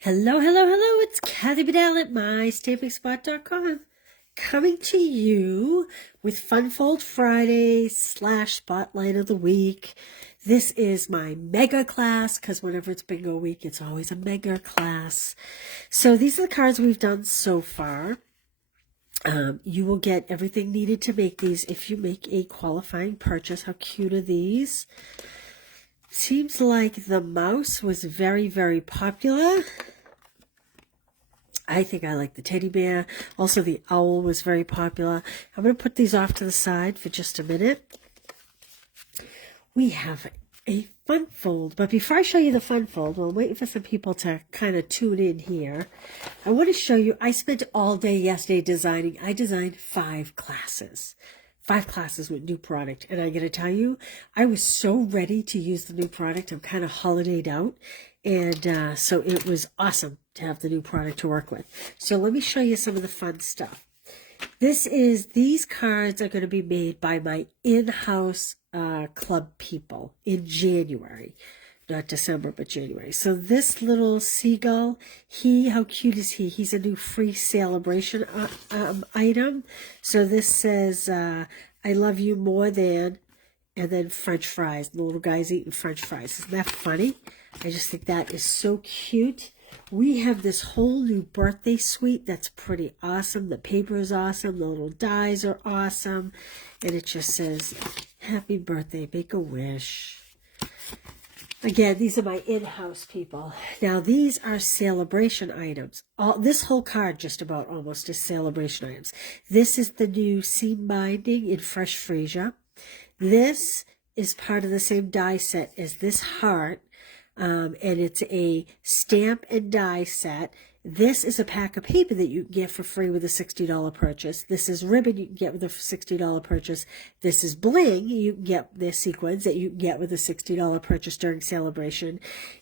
Hello, hello, hello. It's Kathy Bedell at mystampingspot.com coming to you with Fun Fold Friday / Spotlight of the Week. This is my mega class because whenever it's bingo week, it's always a mega class. So these are the cards we've done so far. You will get everything needed to make these if you make a qualifying purchase. How cute are these? Seems like the mouse was very, very popular. I think I like the teddy bear. Also, the owl was very popular. I'm going to put these off to the side for just a minute. We have a fun fold. But before I show you the fun fold, while I'm waiting for some people to kind of tune in here, I want to show you, I spent all day yesterday designing. I designed 5 classes. 5 classes with new product. And I got to tell you, I was so ready to use the new product. I'm kind of holidayed out. And so it was awesome to have the new product to work with. So let me show you some of the fun stuff. These cards are going to be made by my in-house club people in January. Not December, but January. So this little seagull, how cute is he? He's a new free celebration item. So this says, I love you more than, and then French fries. The little guy's eating French fries. Isn't that funny? I just think that is so cute. We have this whole new birthday suite that's pretty awesome. The paper is awesome. The little dies are awesome. And it just says, happy birthday, make a wish. Again, these are my in-house people. Now, these are celebration items. This whole card just about almost is celebration items. This is the new seam binding in Fresh Freesia. This is part of the same die set as this heart. And it's a stamp and die set. This is a pack of paper that you can get for free with a $60 purchase. This is ribbon you can get with a $60 purchase. This is bling you can get, the sequins that you can get with a $60 purchase during celebration.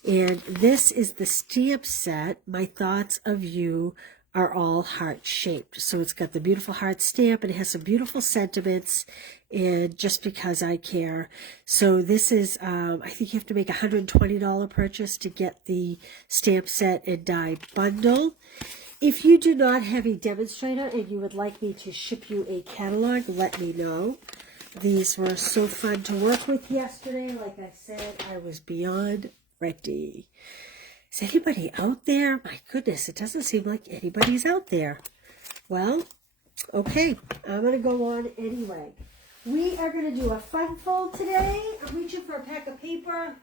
And this is the stamp set, My Thoughts of You are all heart-shaped. So it's got the beautiful heart stamp and it has some beautiful sentiments and just because I care. So this is, I think you have to make a $120 purchase to get the stamp set and die bundle. If you do not have a demonstrator and you would like me to ship you a catalog, let me know. These were so fun to work with yesterday. Like I said, I was beyond ready. Is anybody out there? My goodness, it doesn't seem like anybody's out there. Well, okay, I'm going to go on anyway. We are going to do a fun fold today. I'm reaching for a pack of paper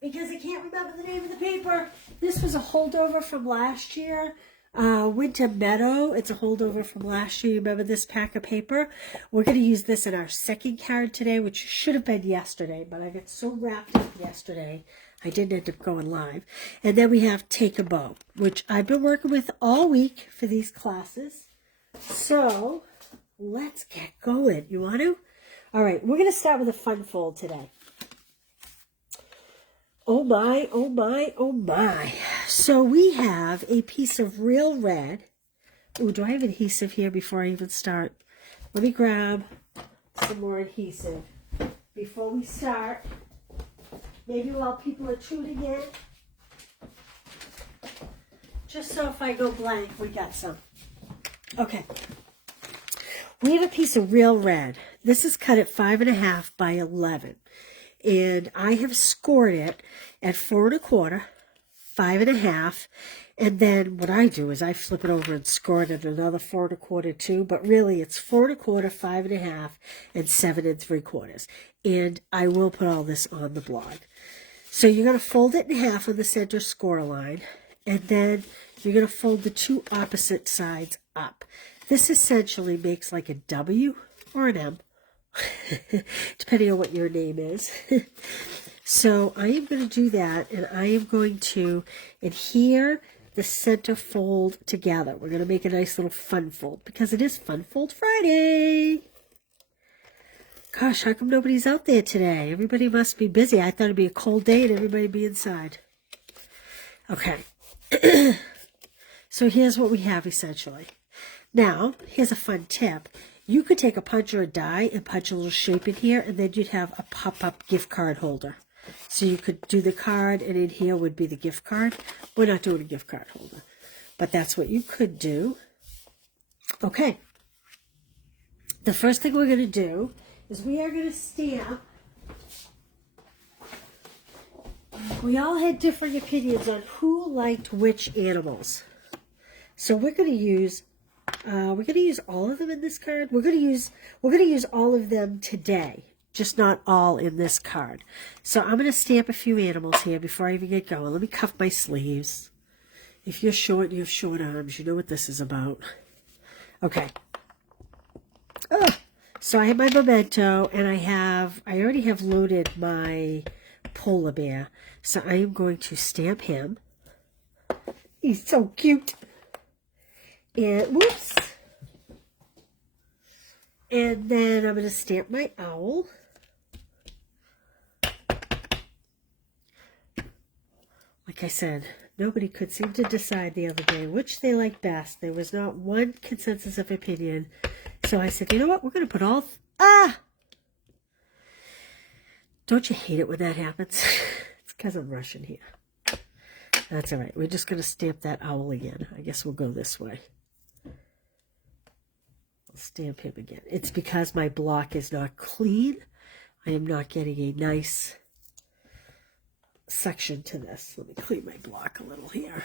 because I can't remember the name of the paper. This was a holdover from last year. Winter Meadow. It's a holdover from last year. Remember this pack of paper? We're going to use this in our second card today, which should have been yesterday, but I got so wrapped up yesterday, I didn't end up going live. And then we have Take a Bow, which I've been working with all week for these classes. So let's get going. You want to? All right, we're going to start with a fun fold today. Oh my, oh my, oh my. So we have a piece of real red. Oh, do I have adhesive here before I even start? Let me grab some more adhesive before we start. Maybe while people are tuning in. Just so if I go blank, we got some. Okay. We have a piece of real red. This is cut at 5.5 by 11. And I have scored it at 4 1/4, 5.5, and then what I do is I flip it over and score it at another 4 1/4 too, but really it's 4 1/4, 5.5, and 7 3/4. And I will put all this on the blog. So you're going to fold it in half on the center score line, and then you're going to fold the 2 opposite sides up. This essentially makes like a W or an M. Depending on what your name is. So I am going to do that, and I am going to adhere the center fold together. We're going to make a nice little fun fold because it is Fun Fold Friday. Gosh, how come nobody's out there today? Everybody must be busy. I thought it'd be a cold day and everybody be inside. Okay. So here's what we have essentially. Now, here's a fun tip. You could take a punch or a die and punch a little shape in here, and then you'd have a pop-up gift card holder. So you could do the card, and in here would be the gift card. We're not doing a gift card holder, but that's what you could do. Okay. The first thing we're going to do is we are going to stamp. We all had different opinions on who liked which animals. So we're going to use all of them in this card. We're going to use all of them today, just not all in this card. So I'm going to stamp a few animals here before I even get going. Let me cuff my sleeves. If you're short and you have short arms, you know what this is about. Okay. So I have my memento, and I already have loaded my polar bear. So I am going to stamp him. He's so cute. And whoops. And then I'm going to stamp my owl. Like I said, nobody could seem to decide the other day which they like best. There was not one consensus of opinion. So I said, you know what? We're going to put all... Don't you hate it when that happens? It's because I'm rushing here. That's all right. We're just going to stamp that owl again. I guess we'll go this way. I'll stamp him again. It's because my block is not clean. I am not getting a nice section to this. Let me clean my block a little here.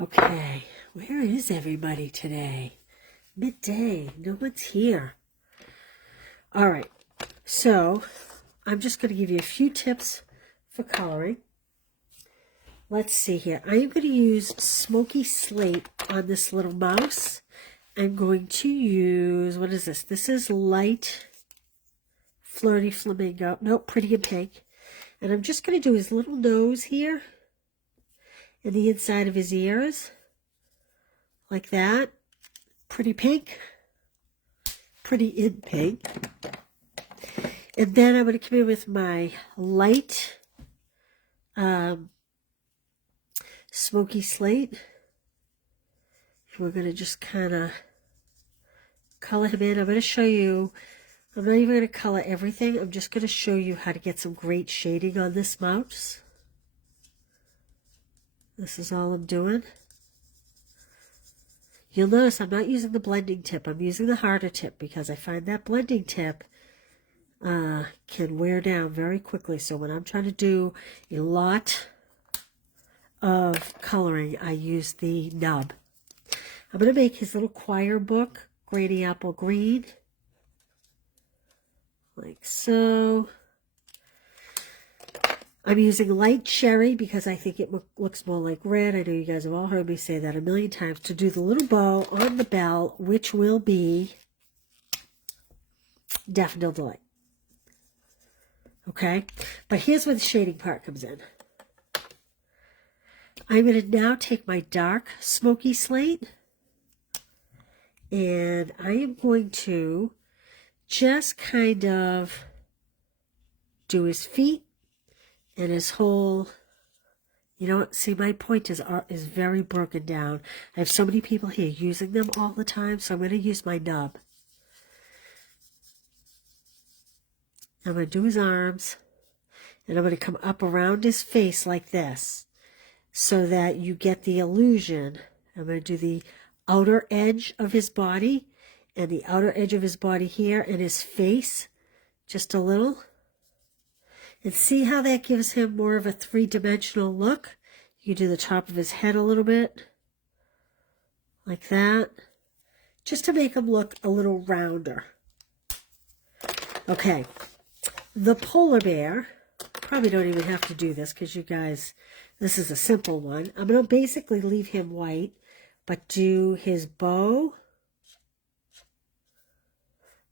Okay, where is everybody today? Midday, no one's here. All right, so I'm just going to give you a few tips for coloring. Let's see here. I am going to use Smoky Slate on this little mouse. I'm going to use, what is this? This is Light Flirty Flamingo. Nope, Pretty in Pink. And I'm just going to do his little nose here and the inside of his ears. Like that. Pretty pink. Pretty in pink. And then I'm going to come in with my light Smoky Slate. We're going to just kind of color him in. I'm going to show you, I'm not even going to color everything. I'm just going to show you how to get some great shading on this mouse. This is all I'm doing. You'll notice I'm not using the blending tip. I'm using the harder tip because I find that blending tip can wear down very quickly. So when I'm trying to do a lot of coloring, I use the nub. I'm going to make his little choir book Granny Apple Green. Like so. I'm using light cherry because I think it looks more like red. I know you guys have all heard me say that a million times. To do the little bow on the bell, which will be Daffodil Delight. Okay? But here's where the shading part comes in. I'm going to now take my dark Smoky Slate, and I am going to just kind of do his feet and his whole, you know what, see, my point is very broken down. I have so many people here using them all the time, so I'm going to use my nub. I'm going to do his arms, and I'm going to come up around his face like this, so that you get the illusion. I'm going to do the outer edge of his body, and the outer edge of his body here, and his face, just a little. And see how that gives him more of a three-dimensional look? You do the top of his head a little bit, like that, just to make him look a little rounder. Okay, the polar bear, probably don't even have to do this because you guys, this is a simple one. I'm going to basically leave him white, but do his bow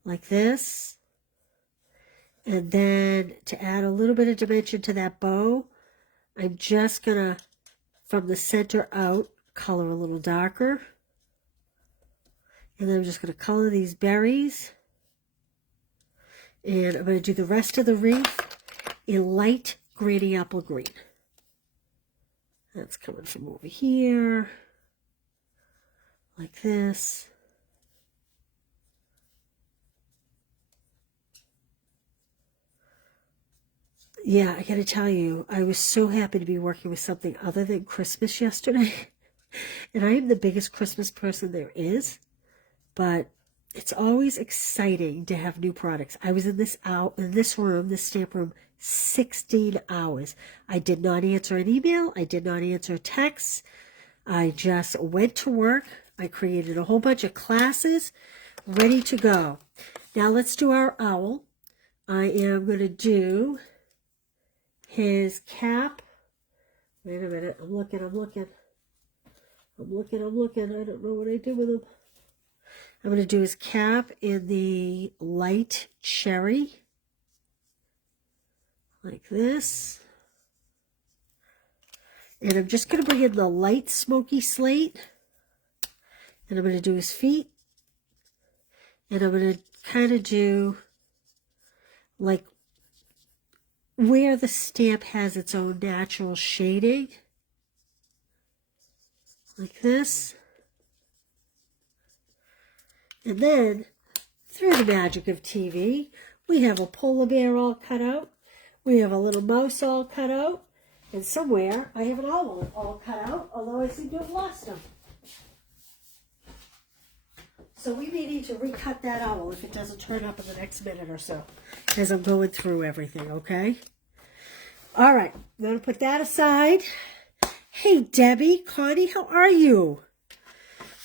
like this. And then to add a little bit of dimension to that bow, I'm just going to, from the center out, color a little darker. And then I'm just going to color these berries. And I'm going to do the rest of the wreath in light Granny Apple Green. That's coming from over here, like this. Yeah, I gotta tell you, I was so happy to be working with something other than Christmas yesterday. And I am the biggest Christmas person there is, but it's always exciting to have new products. I was in this room, this stamp room, 16 hours. I did not answer an email. I did not answer texts. I just went to work. I created a whole bunch of classes, ready to go. Now let's do our owl. I am going to do his cap. Wait a minute. I'm looking. I don't know what I did with him. I'm going to do his cap in the light cherry. Like this. And I'm just going to bring in the light smoky slate. And I'm going to do his feet. And I'm going to kind of do like where the stamp has its own natural shading. Like this. And then, through the magic of TV, we have a polar bear all cut out. We have a little mouse all cut out. And somewhere, I have an owl all cut out, although I seem to have lost him. So we may need to recut that owl if it doesn't turn up in the next minute or so, as I'm going through everything, okay? All right, I'm going to put that aside. Hey, Debbie, Connie, how are you?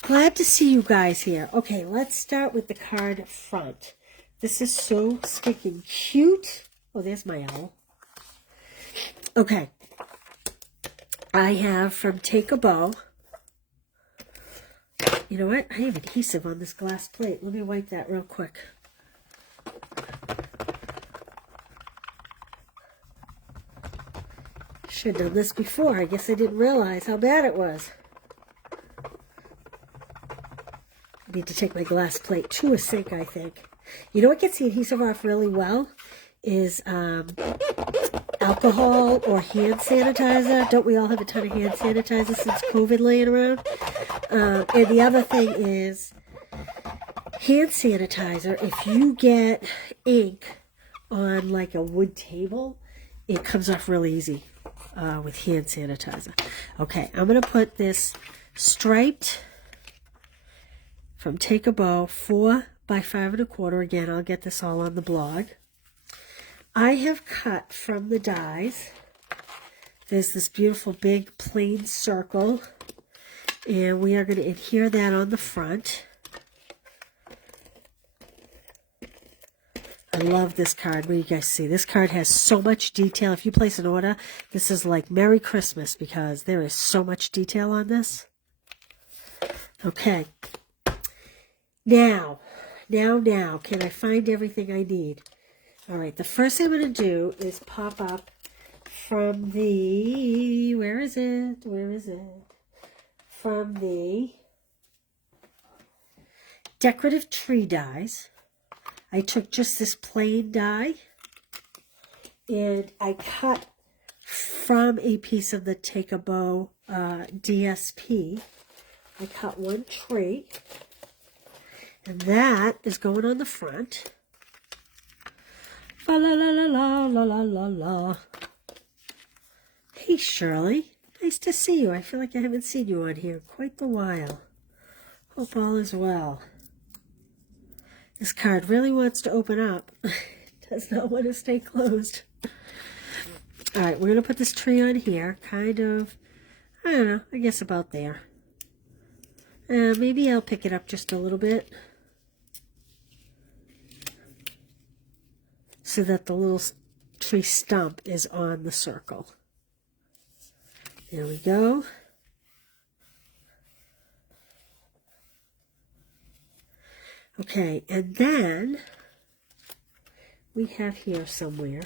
Glad to see you guys here. Okay, let's start with the card front. This is so stinking cute. Oh, there's my owl. Okay. I have from Take a Bow. You know what? I have adhesive on this glass plate. Let me wipe that real quick. Should have done this before. I guess I didn't realize how bad it was. I need to take my glass plate to a sink, I think. You know what gets the adhesive off really well is alcohol or hand sanitizer. Don't we all have a ton of hand sanitizer since COVID laying around? And the other thing is hand sanitizer. If you get ink on like a wood table, it comes off real easy with hand sanitizer. Okay, I'm going to put this striped from Take a Bow 4 by 5 1/4. Again, I'll get this all on the blog. I have cut from the dies. There's this beautiful big plain circle, and we are going to adhere that on the front. I love this card. What do you guys see? This card has so much detail. If you place an order, this is like Merry Christmas because there is so much detail on this. Okay. Now, can I find everything I need? All right, the first thing I'm going to do is pop up from the, where is it? From the decorative tree dies. I took just this plain die and I cut from a piece of the Take a Bow DSP. I cut one tree. And that is going on the front. La la la la la la la la. Hey Shirley, nice to see you. I feel like I haven't seen you on here in quite the while. Hope all is well. This card really wants to open up. Does not want to stay closed. All right, we're going to put this tree on here. Kind of, I don't know, I guess about there. Maybe I'll pick it up just a little bit, so that the little tree stump is on the circle. There we go. Okay, and then we have here somewhere,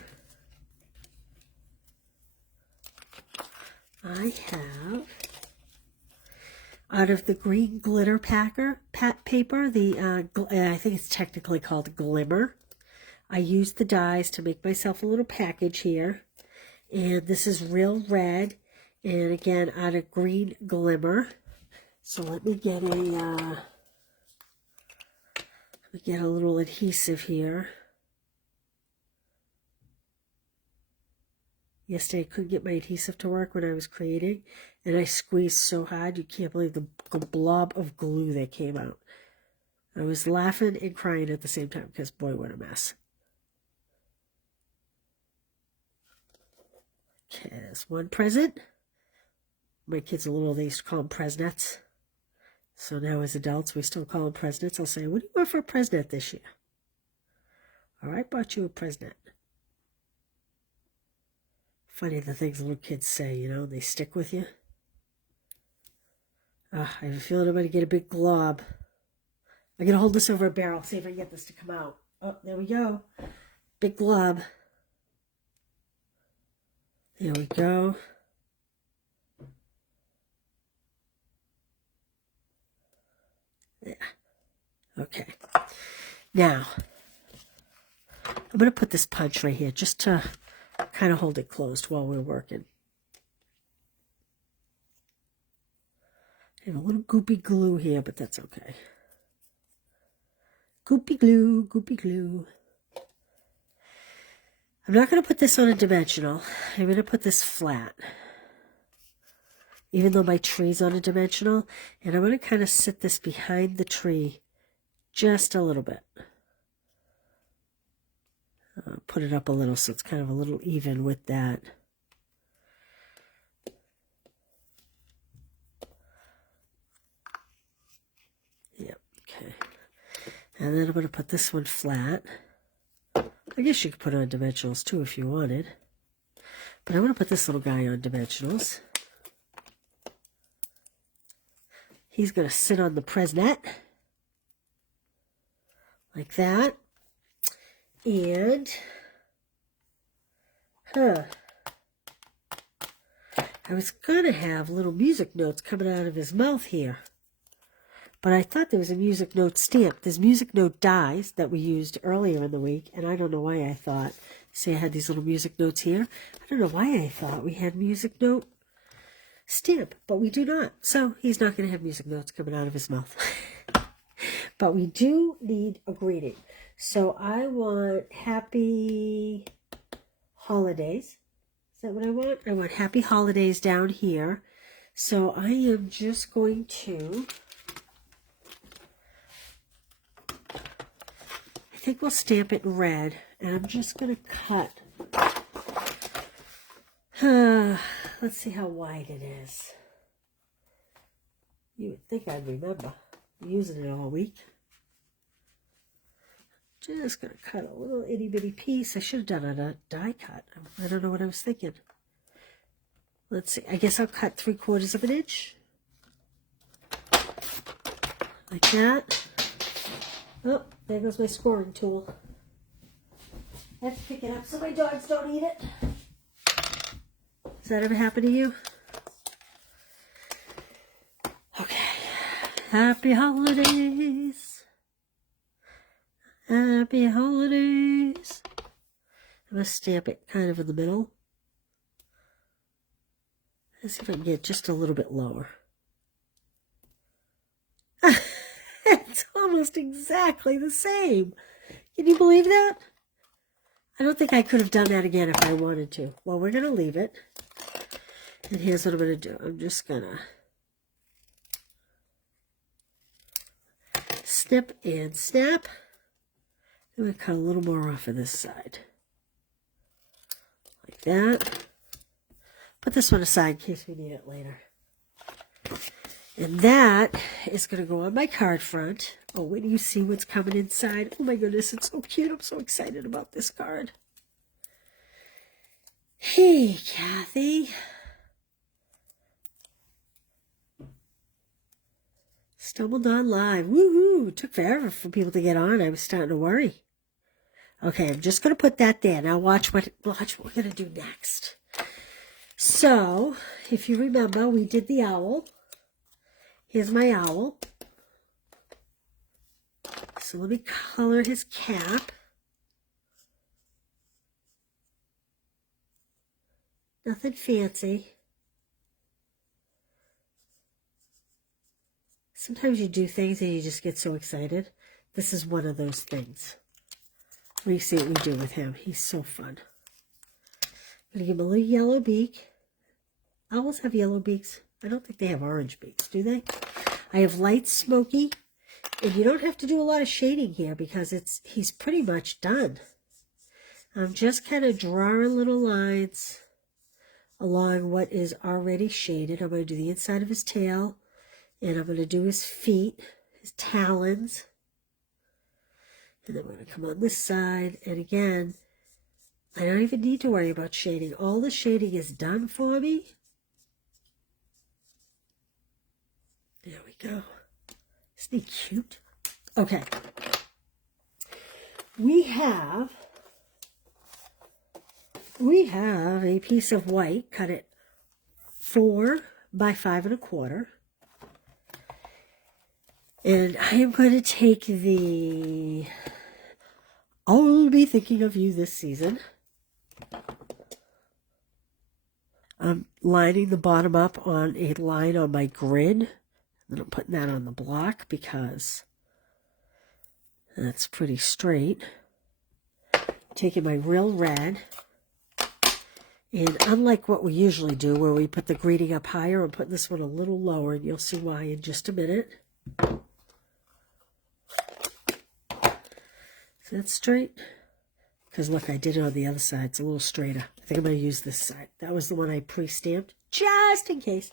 I have, out of the green glitter paper, I think it's technically called Glimmer. I used the dies to make myself a little package here. And this is real red. And again, out of green Glimmer. So let me get a little adhesive here. yesterday. I couldn't get my adhesive to work when I was creating, and I squeezed so hard, you can't believe the blob of glue that came out. I was laughing and crying at the same time because, boy, what a mess. Okay, there's one present. My kids are little, they used to call them presnets. So now as adults, we still call them presnets. I'll say, what do you want for a presnet this year? All right, bought you a presnet. Funny the things little kids say, you know, they stick with you. I have a feeling I'm going to get a big glob. I'm going to hold this over a barrel, see if I can get this to come out. Oh, there we go. Big glob. There we go. Yeah. Okay. Now, I'm going to put this punch right here just to kind of hold it closed while we're working. I have a little goopy glue here, but that's okay. Goopy glue, goopy glue. I'm not going to put this on a dimensional. I'm going to put this flat. Even though my tree's on a dimensional. And I'm going to kind of sit this behind the tree just a little bit. Put it up a little so it's kind of a little even with that. Yep, okay. And then I'm going to put this one flat. I guess you could put it on dimensionals too if you wanted. But I'm going to put this little guy on dimensionals. He's going to sit on the presnet. Like that. And, I was going to have little music notes coming out of his mouth here. But I thought there was a music note stamp. There's music note dies that we used earlier in the week, and I don't know why I thought, see I had these little music notes here. I don't know why I thought we had music note stamp, but we do not. So he's not going to have music notes coming out of his mouth. But we do need a greeting. So I want happy holidays. Is that what I want? I want happy holidays down here. So I am just going to, I think we'll stamp it in red. And I'm just going to cut. Let's see how wide it is. You would think I'd remember. I'm using it all week. Just going to cut a little itty bitty piece. I should have done a die cut. I don't know what I was thinking. Let's see. I guess I'll cut 3/4 of an inch. Like that. Oh, there goes my scoring tool. I have to pick it up so my dogs don't eat it. Does that ever happen to you? Okay. Happy holidays. Happy holidays. I'm going to stamp it kind of in the middle. Let's see if I can get just a little bit lower. It's almost exactly the same. Can you believe that? I don't think I could have done that again if I wanted to. Well, we're going to leave it. And here's what I'm going to do. I'm just going to snip and snap. I'm going to cut a little more off of this side. Like that. Put this one aside in case we need it later. And that is going to go on my card front. Oh, wait till you see what's coming inside. Oh my goodness, it's so cute. I'm so excited about this card. Hey, Kathy. Stumbled on live. Woohoo! It took forever for people to get on. I was starting to worry. Okay, I'm just going to put that there. Now watch what we're going to do next. So, if you remember, we did the owl. Here's my owl. So let me color his cap. Nothing fancy. Sometimes you do things and you just get so excited. This is one of those things. Let me see what we do with him. He's so fun. I'm going to give him a little yellow beak. Owls have yellow beaks. I don't think they have orange beaks, do they? I have light smoky, and you don't have to do a lot of shading here because he's pretty much done. I'm just kind of drawing little lines along what is already shaded. I'm going to do the inside of his tail, and I'm going to do his feet, his talons. And then we're going to come on this side, and again, I don't even need to worry about shading. All the shading is done for me. There we go. Isn't he cute? Okay. We have a piece of white, cut it 4 by 5 1/4. And I am going to take the I'll Be Thinking of You This Season. I'm lining the bottom up on a line on my grid. And I'm putting that on the block because that's pretty straight. Taking my real red. And unlike what we usually do, where we put the greeting up higher, I'm putting this one a little lower, and you'll see why in just a minute. Is that straight? Because look, I did it on the other side. It's a little straighter. I think I'm going to use this side. That was the one I pre-stamped, just in case.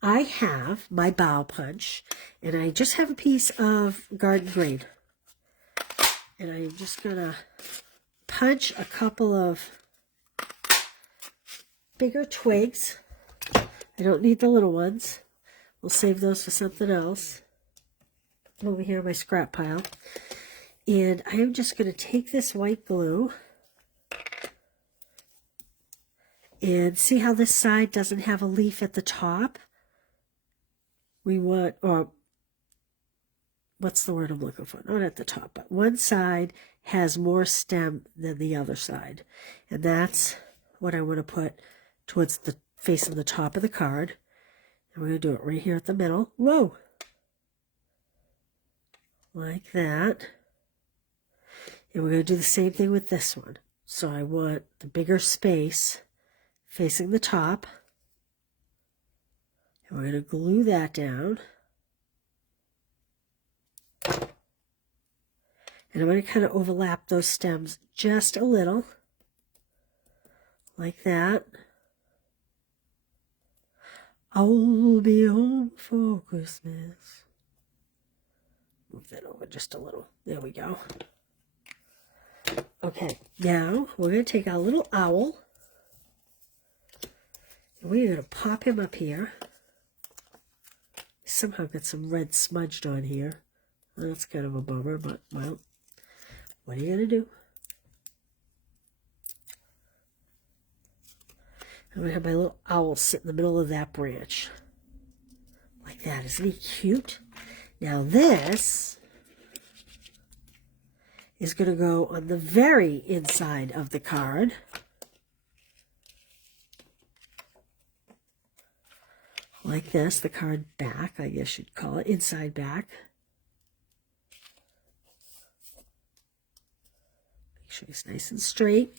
I have my bow punch, and I just have a piece of garden green. And I'm just going to punch a couple of bigger twigs. I don't need the little ones. We'll save those for something else. Over here in my scrap pile. And I am just going to take this white glue and see how this side doesn't have a leaf at the top. We want, or what's the word I'm looking for? Not at the top, but one side has more stem than the other side. And that's what I want to put towards the face of the top of the card. And we're going to do it right here at the middle. Whoa! Like that. And we're going to do the same thing with this one. So I want the bigger space facing the top. And we're going to glue that down. And I'm going to kind of overlap those stems just a little. Like that. I'll be home for Christmas. Move that over just a little. There we go. Okay, now we're going to take our little owl. And we're going to pop him up here. Somehow got some red smudged on here. That's kind of a bummer, but, well, what are you going to do? I'm going to have my little owl sit in the middle of that branch. Like that. Isn't he cute? Now this is going to go on the very inside of the card. Like this, the card back, I guess you'd call it, inside back. Make sure it's nice and straight.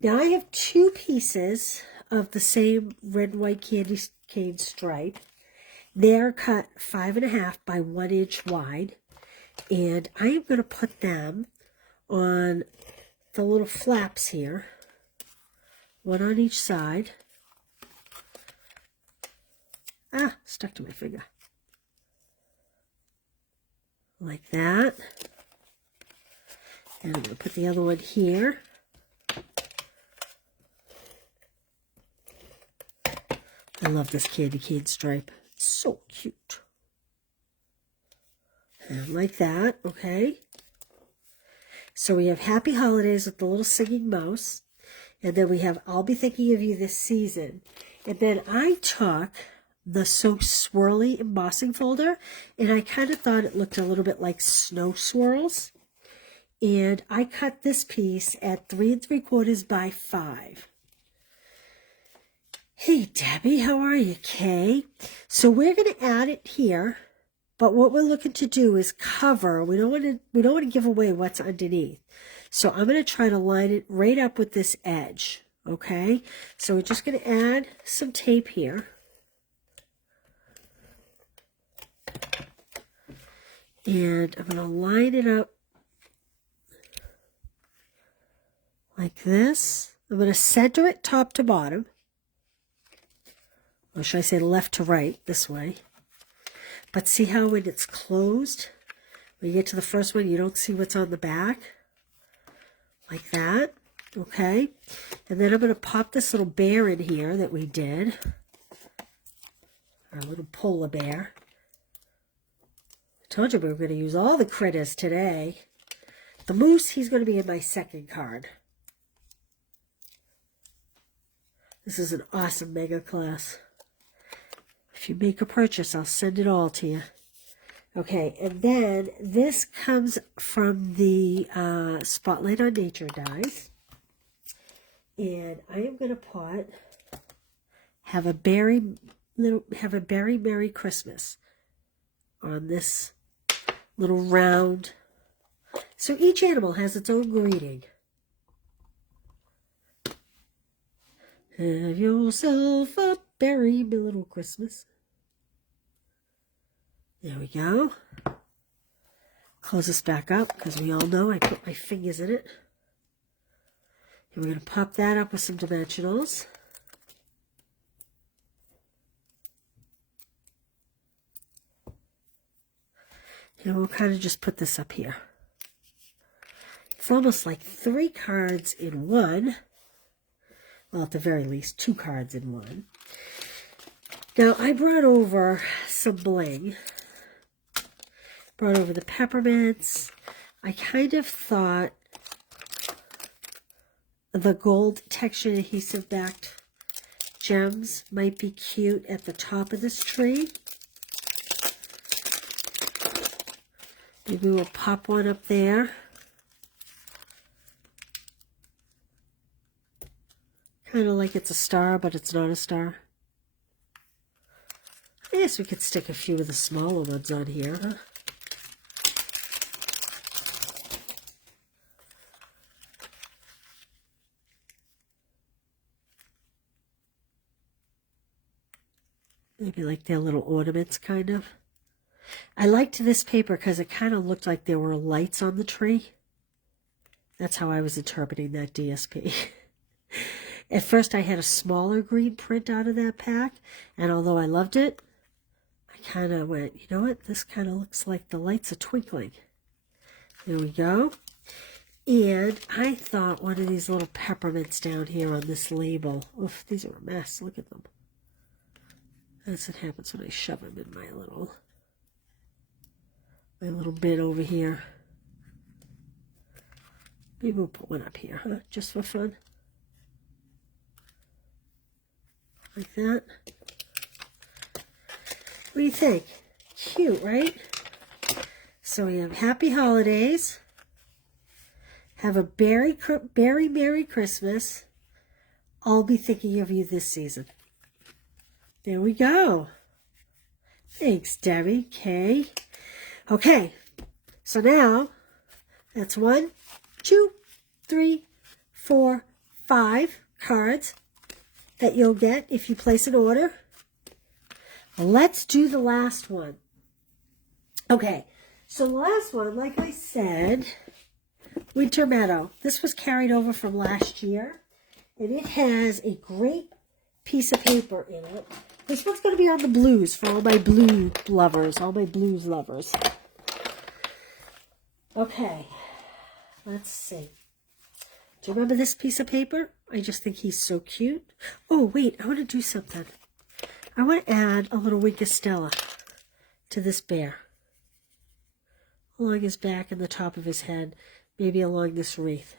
Now I have 2 pieces of the same red and white candy cane stripe. They're cut 5 1/2 by 1 inch wide. And I am going to put them on the little flaps here. One on each side. Ah, stuck to my finger. Like that. And I'm going to put the other one here. I love this candy cane stripe. It's so cute. And like that, okay? So we have Happy Holidays with the little singing mouse. And then we have I'll Be Thinking of You This Season. And then I took the So Swirly embossing folder, and I kind of thought it looked a little bit like snow swirls. And I cut this piece at 3 3/4 by 5. Hey, Debbie, how are you, Kay? So we're going to add it here. But what we're looking to do is cover. We don't want to give away what's underneath. So I'm going to try to line it right up with this edge. Okay, so we're just going to add some tape here. And I'm going to line it up like this. I'm going to center it top to bottom. Or should I say left to right, this way. But see how when it's closed, when you get to the first one, you don't see what's on the back? Like that. Okay, and then I'm going to pop this little bear in here that we did. Our little polar bear. I told you we were going to use all the critters today. The moose, he's going to be in my second card. This is an awesome mega class. If you make a purchase, I'll send it all to you. Okay, and then this comes from the Spotlight on Nature dies. And I am going to have a berry Merry Christmas on this little round. So each animal has its own greeting. Have yourself a berry little Christmas. There we go. Close this back up because we all know I put my fingers in it. And we're going to pop that up with some dimensionals. And we'll kind of just put this up here. It's almost like 3 cards in one. Well, at the very least, 2 cards in one. Now, I brought over some bling. Brought over the peppermints. I kind of thought the gold texture adhesive backed gems might be cute at the top of this tree. Maybe we'll pop one up there. Kind of like it's a star, but it's not a star. I guess we could stick a few of the smaller ones on here, huh? Maybe like their little ornaments, kind of. I liked this paper because it kind of looked like there were lights on the tree. That's how I was interpreting that DSP. At first, I had a smaller green print out of that pack, and although I loved it, I kind of went, you know what? This kind of looks like the lights are twinkling. There we go. And I thought one of these little peppermints down here on this label. Oof, these are a mess. Look at them. That's what happens when I shove them in my little bin over here. Maybe we'll put one up here, huh? Just for fun. Like that. What do you think? Cute, right? So we have Happy Holidays. Have a berry Merry Christmas. I'll be thinking of you this season. There we go. Thanks, Debbie. Okay. Okay. So now, that's 1, 2, 3, 4, 5 cards that you'll get if you place an order. Let's do the last one. Okay. So the last one, like I said, Winter Meadow. This was carried over from last year. And it has a great piece of paper in it. This one's going to be on the blues for all my blue lovers, all my blues lovers. Okay, let's see. Do you remember this piece of paper? I just think he's so cute. Oh, wait, I want to do something. I want to add a little Wink of Stella to this bear. Along his back and the top of his head, maybe along this wreath.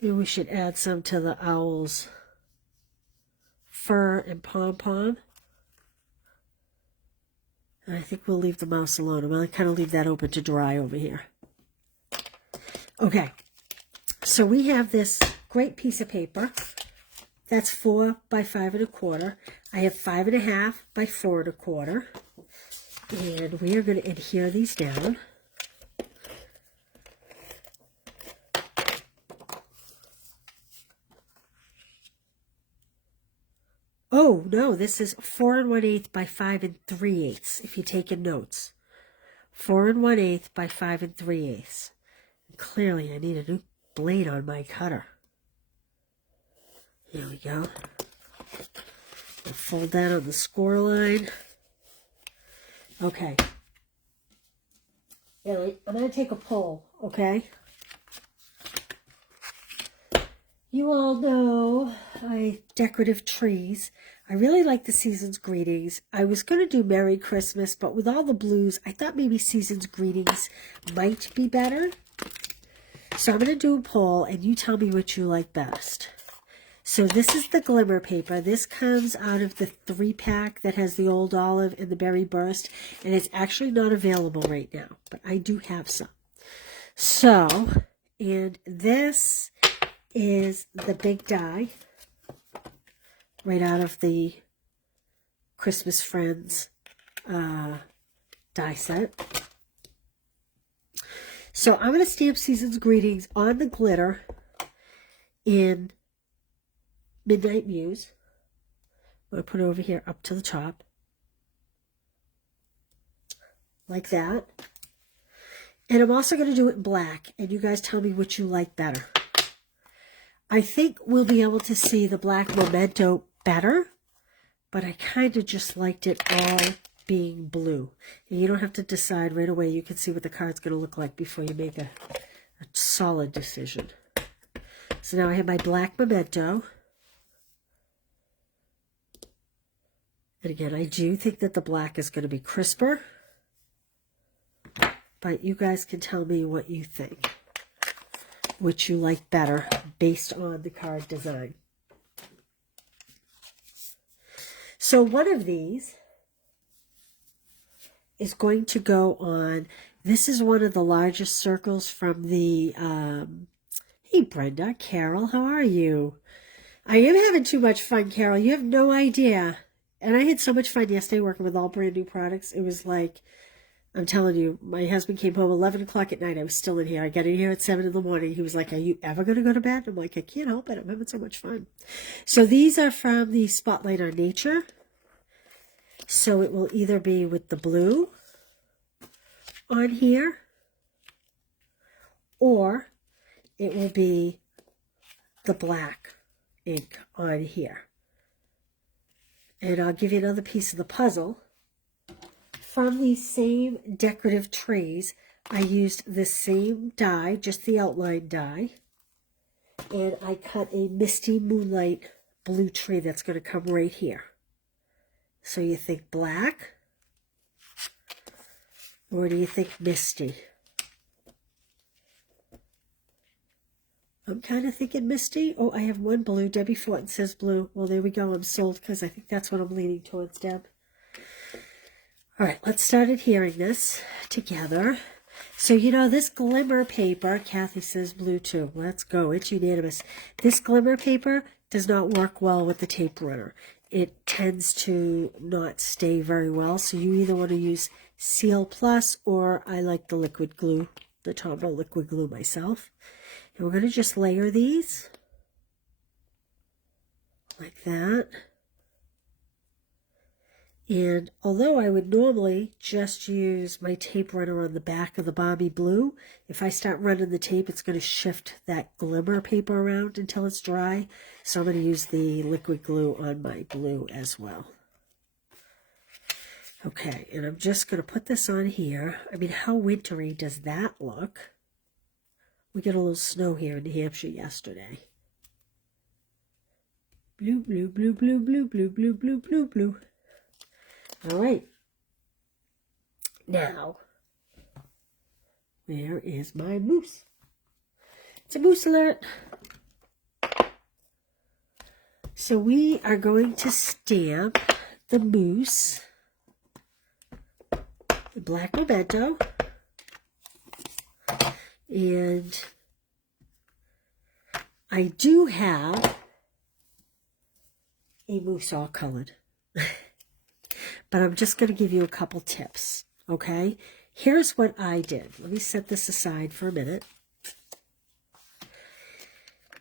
Maybe we should add some to the owl's fur and pom-pom. And I think we'll leave the mouse alone. I'm going to kind of leave that open to dry over here. Okay, so we have this great piece of paper. That's 4 by 5 1/4. I have 5 1/2 by 4 1/4. And we are going to adhere these down. Oh, no, this is 4 1/8 by 5 3/8, if you're taking notes. 4 1/8 by 5 3/8. Clearly, I need a new blade on my cutter. Here we go. I'll fold that on the score line. Okay. Ellie, I'm going to take a poll, okay? You all know decorative trees. I really like the Season's Greetings. I was going to do Merry Christmas, but with all the blues, I thought maybe Season's Greetings might be better. So I'm going to do a poll, and you tell me what you like best. So this is the glimmer paper. This comes out of the 3-pack that has the Old Olive and the Berry Burst, and it's actually not available right now, but I do have some. So, and this is the big die right out of the Christmas Friends die set. So I'm going to stamp Season's Greetings on the glitter in Midnight Muse. I'm going to put it over here up to the top like that. And I'm also going to do it in black, and you guys tell me which you like better. I think we'll be able to see the black Memento better, but I kind of just liked it all being blue. And you don't have to decide right away. You can see what the card's going to look like before you make a solid decision. So now I have my black Memento. And again, I do think that the black is going to be crisper, but you guys can tell me what you think, which you like better based on the card design. So one of these is going to go on, this is one of the largest circles from the, hey Brenda, Carol, how are you? I am having too much fun, Carol. You have no idea. And I had so much fun yesterday working with all brand new products. It was like, I'm telling you, my husband came home 11 o'clock at night. I was still in here. I got in here at 7 in the morning. He was like, are you ever going to go to bed? I'm like, I can't help it. I'm having so much fun. So these are from the Spotlight on Nature. So it will either be with the blue on here, or it will be the black ink on here. And I'll give you another piece of the puzzle. From these same decorative trays, I used the same die, just the outline die. And I cut a Misty Moonlight blue tree that's going to come right here. So you think black? Or do you think Misty? I'm kind of thinking Misty. Oh, I have one blue. Debbie Fortin says blue. Well, there we go. I'm sold because I think that's what I'm leaning towards, Deb. All right, let's start adhering this together. So, you know, this glimmer paper, Kathy says blue too. Let's go. It's unanimous. This glimmer paper does not work well with the tape runner. It tends to not stay very well. So you either want to use Seal Plus, or I like the liquid glue, the Tombow liquid glue myself. And we're going to just layer these like that. And although I would normally just use my tape runner on the back of the Balmy Blue, if I start running the tape, it's going to shift that glimmer paper around until it's dry. So I'm going to use the liquid glue on my blue as well. Okay, and I'm just going to put this on here. I mean, how wintry does that look? We got a little snow here in New Hampshire yesterday. Blue, blue, blue, blue, blue, blue, blue, blue, blue, blue. All right. Now, where is my moose? It's a moose alert. So we are going to stamp the moose, the black Memento, and I do have a moose all colored. But I'm just going to give you a couple tips, okay? Here's what I did. Let me set this aside for a minute.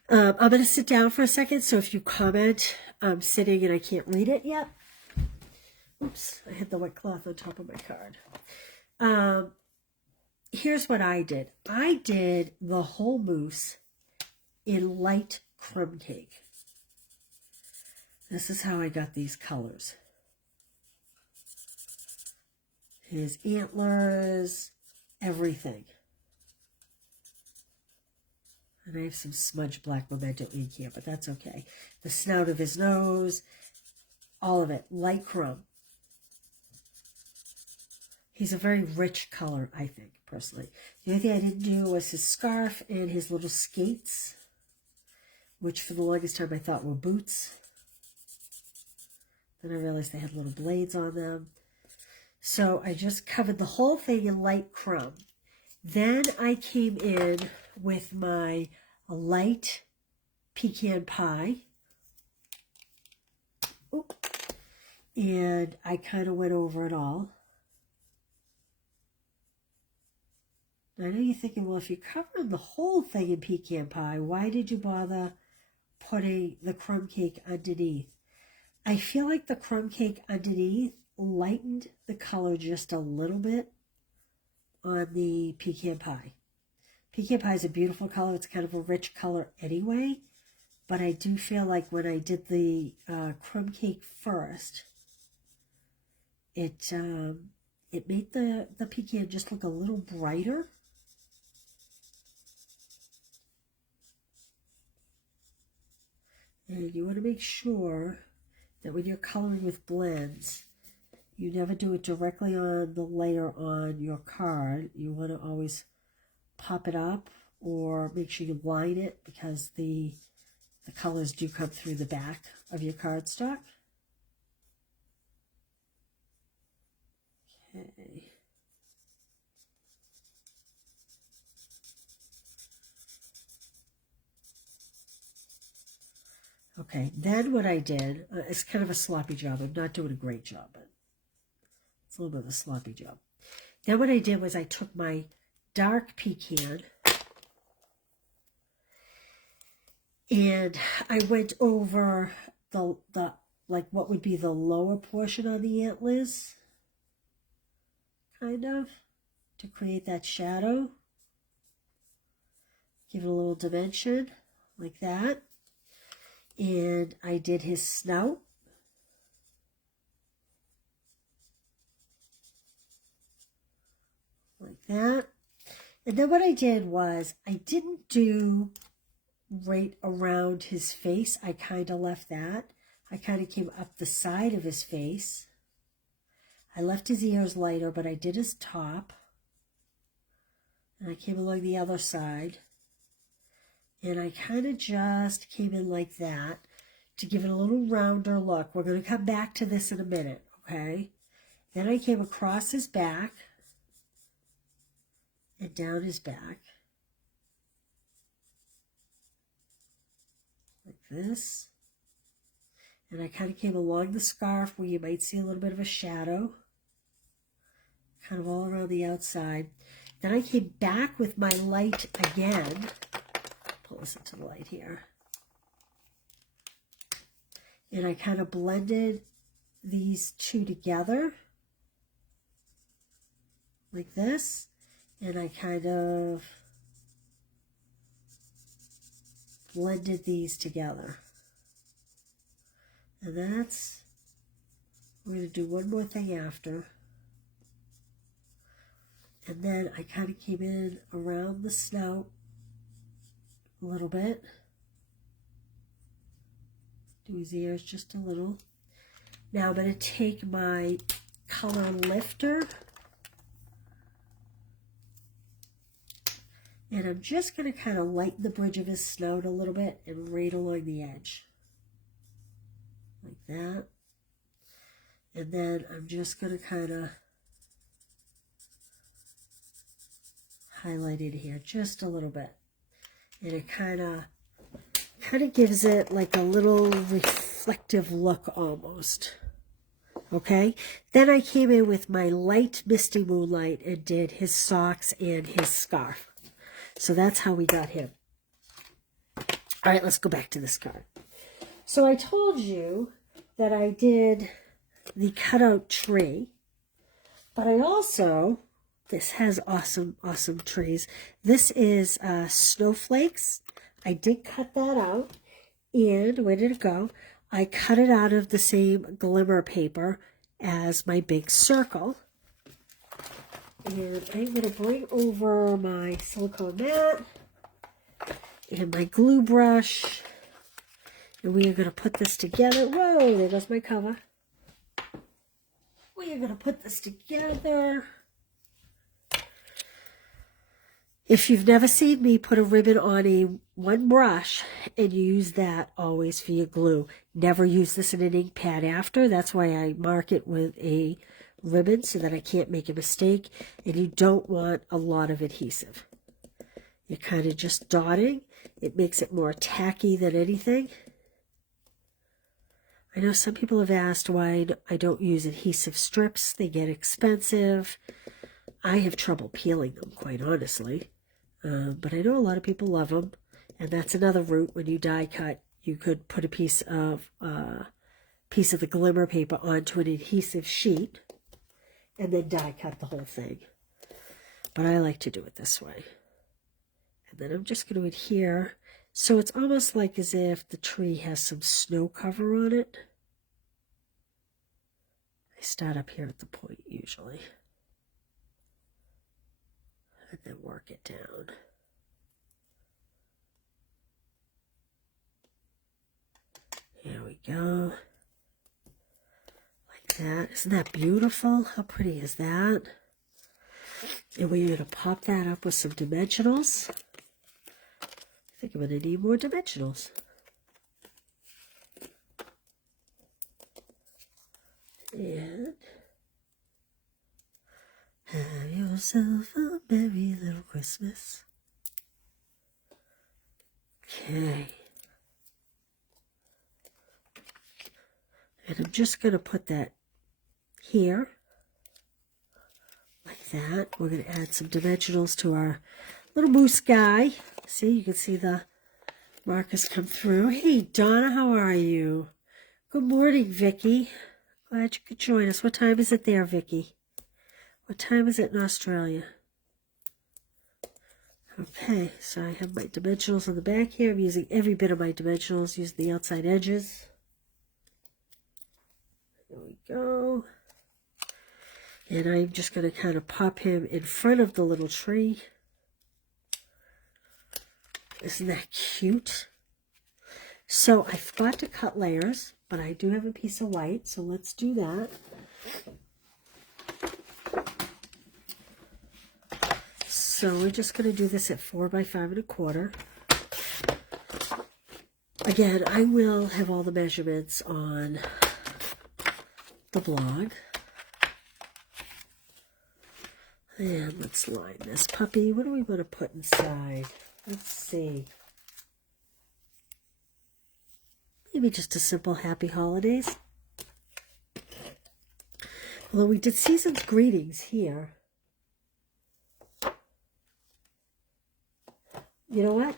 I'm going to sit down for a second, so if you comment sitting and I can't read it yet. Oops, I had the wet cloth on top of my card. Here's what I did. I did the whole mousse in light crumb cake. This is how I got these colors. His antlers, everything. And I have some smudge black memento ink here, but that's okay. The snout of his nose, all of it, light crumb. He's a very rich color, I think, personally. The only thing I didn't do was his scarf and his little skates, which for the longest time I thought were boots. Then I realized they had little blades on them. So I just covered the whole thing in light crumb. Then I came in with my light pecan pie. Ooh. And I kind of went over it all. I know you're thinking, well, if you're covering the whole thing in pecan pie, why did you bother putting the crumb cake underneath? I feel like the crumb cake underneath lightened the color just a little bit on the pecan pie. Pecan pie is a beautiful color. It's kind of a rich color anyway, but I do feel like when I did the crumb cake first, it made the pecan just look a little brighter. And you want to make sure that when you're coloring with blends, you never do it directly on the layer on your card. You want to always pop it up or make sure you line it because the colors do come through the back of your cardstock. Okay. Okay, then what I did, it's kind of a sloppy job. I'm not doing a great job, but it's a little bit of a sloppy job. Then what I did was I took my dark pecan and I went over the like what would be the lower portion on the antlers, kind of, to create that shadow. Give it a little dimension, like that. And I did his snout. Like that. And then what I did was, I didn't do right around his face. I kind of left that. I kind of came up the side of his face. I left his ears lighter, but I did his top. And I came along the other side. And I kind of just came in like that to give it a little rounder look. We're going to come back to this in a minute, okay? Then I came across his back and down his back. Like this. And I kind of came along the scarf where you might see a little bit of a shadow. Kind of all around the outside. Then I came back with my light again. Pull this into the light here. And I kind of blended these two together like this. And I kind of blended these together. And that's, we're going to do one more thing after. And then I kind of came in around the snout a little bit. Do his ears just a little. Now I'm going to take my color lifter and I'm just going to kind of lighten the bridge of his snout a little bit and right along the edge. Like that. And then I'm just going to kind of highlight it here just a little bit. And it kind of gives it like a little reflective look almost. Okay, then I came in with my light misty moonlight and did his socks and his scarf. So that's how we got him. All right, let's go back to this card. So I told you that I did the cutout tree, but I also, this has awesome, awesome trees. This is snowflakes. I did cut that out, and where did it go? I cut it out of the same glimmer paper as my big circle. And I'm going to bring over my silicone mat and my glue brush. And we are going to put this together. Whoa, there goes my cover. We are going to put this together. If you've never seen me put a ribbon on one brush and use that always for your glue, never use this in an ink pad after. That's why I mark it with a ribbon so that I can't make a mistake. And you don't want a lot of adhesive. You're kind of just dotting. It makes it more tacky than anything. I know some people have asked why I don't use adhesive strips. They get expensive. I have trouble peeling them, quite honestly. But I know a lot of people love them. And that's another route. When you die cut, you could put a piece of the glimmer paper onto an adhesive sheet and then die cut the whole thing. But I like to do it this way. And then I'm just going to adhere. So it's almost like as if the tree has some snow cover on it. I start up here at the point usually. And then work it down. Here we go. Like that. Isn't that beautiful? How pretty is that? And we're going to pop that up with some dimensionals. I think I'm going to need more dimensionals. And have yourself a merry little Christmas. Okay. And I'm just going to put that here. Like that. We're going to add some dimensionals to our little moose guy. See, you can see the markers come through. Hey, Donna, how are you? Good morning, Vicky. Glad you could join us. What time is it there, Vicky? What time is it in Australia? Okay, so I have my dimensionals on the back here. I'm using every bit of my dimensionals, using the outside edges. There we go. And I'm just going to kind of pop him in front of the little tree. Isn't that cute? So I forgot to cut layers, but I do have a piece of white, so let's do that. So we're just going to do this at 4 by 5 1/4. Again, I will have all the measurements on the blog. And let's line this puppy. What do we want to put inside? Let's see. Maybe just a simple happy holidays. Although we did season's greetings here. You know what?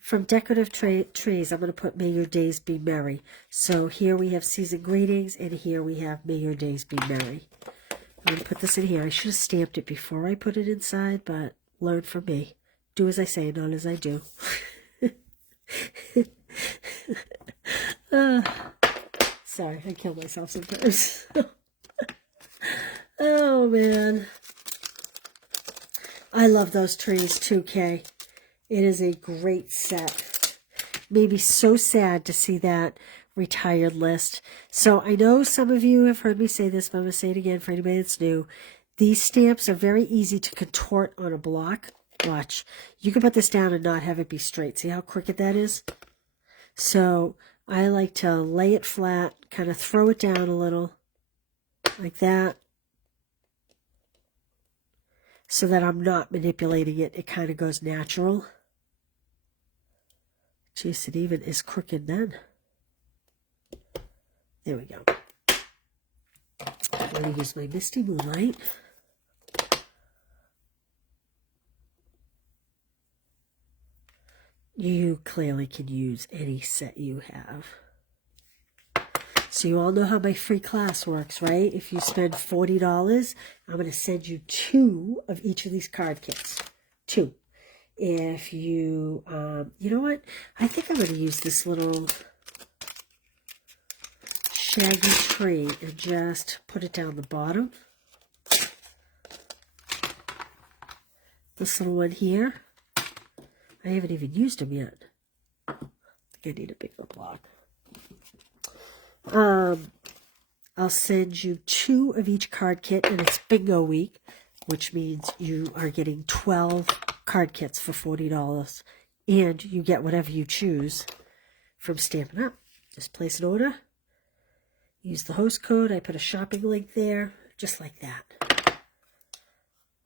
From decorative trees, I'm going to put May Your Days Be Merry. So here we have season greetings, and here we have May Your Days Be Merry. I'm going to put this in here. I should have stamped it before I put it inside, but learn from me. Do as I say, not as I do. Sorry, I kill myself sometimes. Oh, man. I love those trees too, Kay. It is a great set. Made me so sad to see that retired list. So I know some of you have heard me say this, but I'm going to say it again for anybody that's new. These stamps are very easy to contort on a block. Watch. You can put this down and not have it be straight. See how crooked that is? So I like to lay it flat, kind of throw it down a little, like that, so that I'm not manipulating it. It kind of goes natural. Jeez, it even is crooked then. There we go. I'm going to use my Misty Moonlight. you clearly can use any set you have. So you all know how my free class works, right? If you spend $40, I'm going to send you 2 of each of these card kits. 2. If you, you know what? I think I'm going to use this little shaggy tree and just put it down the bottom. This little one here. I haven't even used them yet. I think I need a bigger block. I'll send you 2 of each card kit, and it's bingo week, which means you are getting 12 card kits for $40, and you get whatever you choose from Stampin' Up. Just place an order, use the host code. I put a shopping link there, just like that.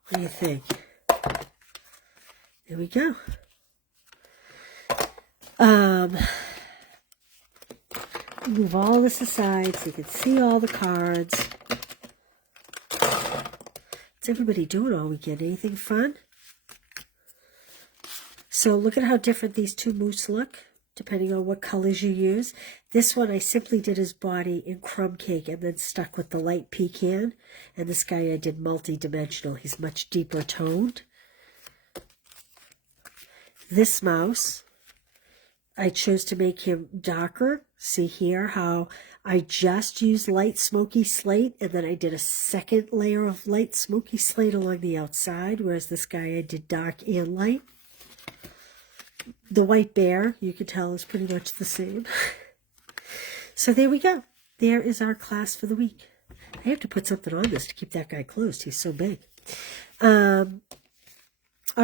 What do you think? There we go. Move all this aside so you can see all the cards. What's everybody doing all weekend? Anything fun? So look at how different these 2 moose look, depending on what colors you use. This one I simply did his body in crumb cake and then stuck with the light pecan. And this guy I did multi-dimensional. He's much deeper toned. This mouse, I chose to make him darker. See here how I just used light smoky slate, and then I did a second layer of light smoky slate along the outside, whereas this guy I did dark and light. The white bear, you can tell, is pretty much the same. So there we go. There is our class for the week. I have to put something on this to keep that guy closed. He's so big. All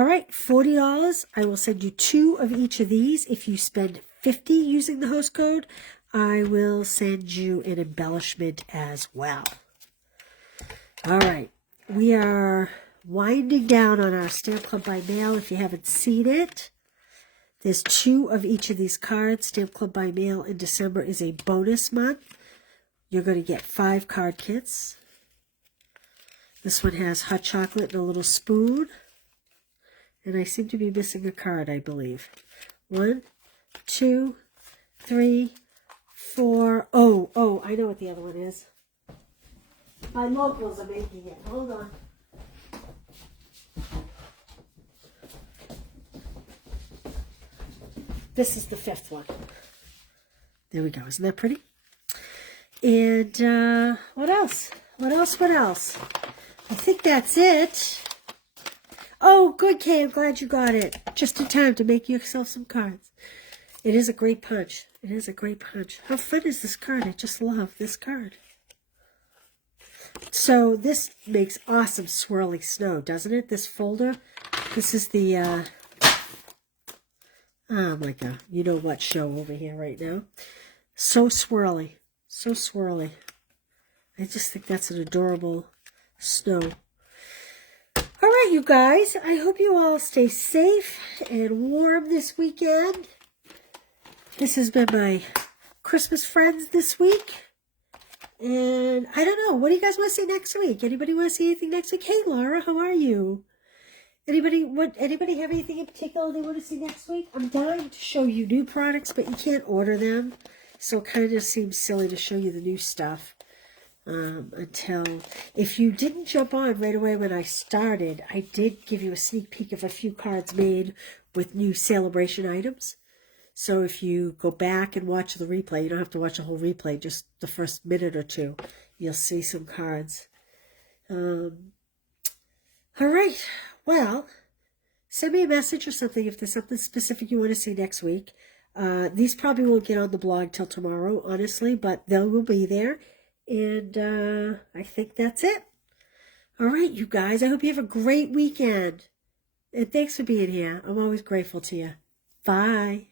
right, $40. I will send you 2 of each of these. If you spend $50 using the host code, I will send you an embellishment as well. All right, we are winding down on our Stamp Club by Mail. If you haven't seen it, there's 2 of each of these cards. Stamp Club by Mail in December is a bonus month. You're going to get 5 card kits. This one has hot chocolate and a little spoon. And I seem to be missing a card, I believe. 1, 2, 3, 4. Oh, I know what the other one is. My locals are making it. Hold on. This is the 5th one. There we go. Isn't that pretty? And what else? What else? I think that's it. Oh, good, Kay. I'm glad you got it. Just in time to make yourself some cards. It is a great punch. It is a great punch. How fun is this card? I just love this card. So this makes awesome swirly snow, doesn't it? This folder. This is the, oh my God. You know what show over here right now. So swirly. So swirly. I just think that's an adorable snow. All right, you guys, I hope you all stay safe and warm this weekend. This has been my Christmas friends this week. And I don't know, what do you guys want to see next week? Anybody want to see anything next week? Hey, Laura, how are you? Anybody have anything in particular they want to see next week? I'm dying to show you new products, but you can't order them. So it kind of seems silly to show you the new stuff. Until, if you didn't jump on right away when I started, I did give you a sneak peek of a few cards made with new celebration items. So if you go back and watch the replay, you don't have to watch a whole replay, just the first minute or 2, you'll see some cards. All right, well, send me a message or something if there's something specific you want to see next week. These probably won't get on the blog till tomorrow, honestly, but they will be there. And I think that's it. All right, you guys. I hope you have a great weekend. And thanks for being here. I'm always grateful to you. Bye.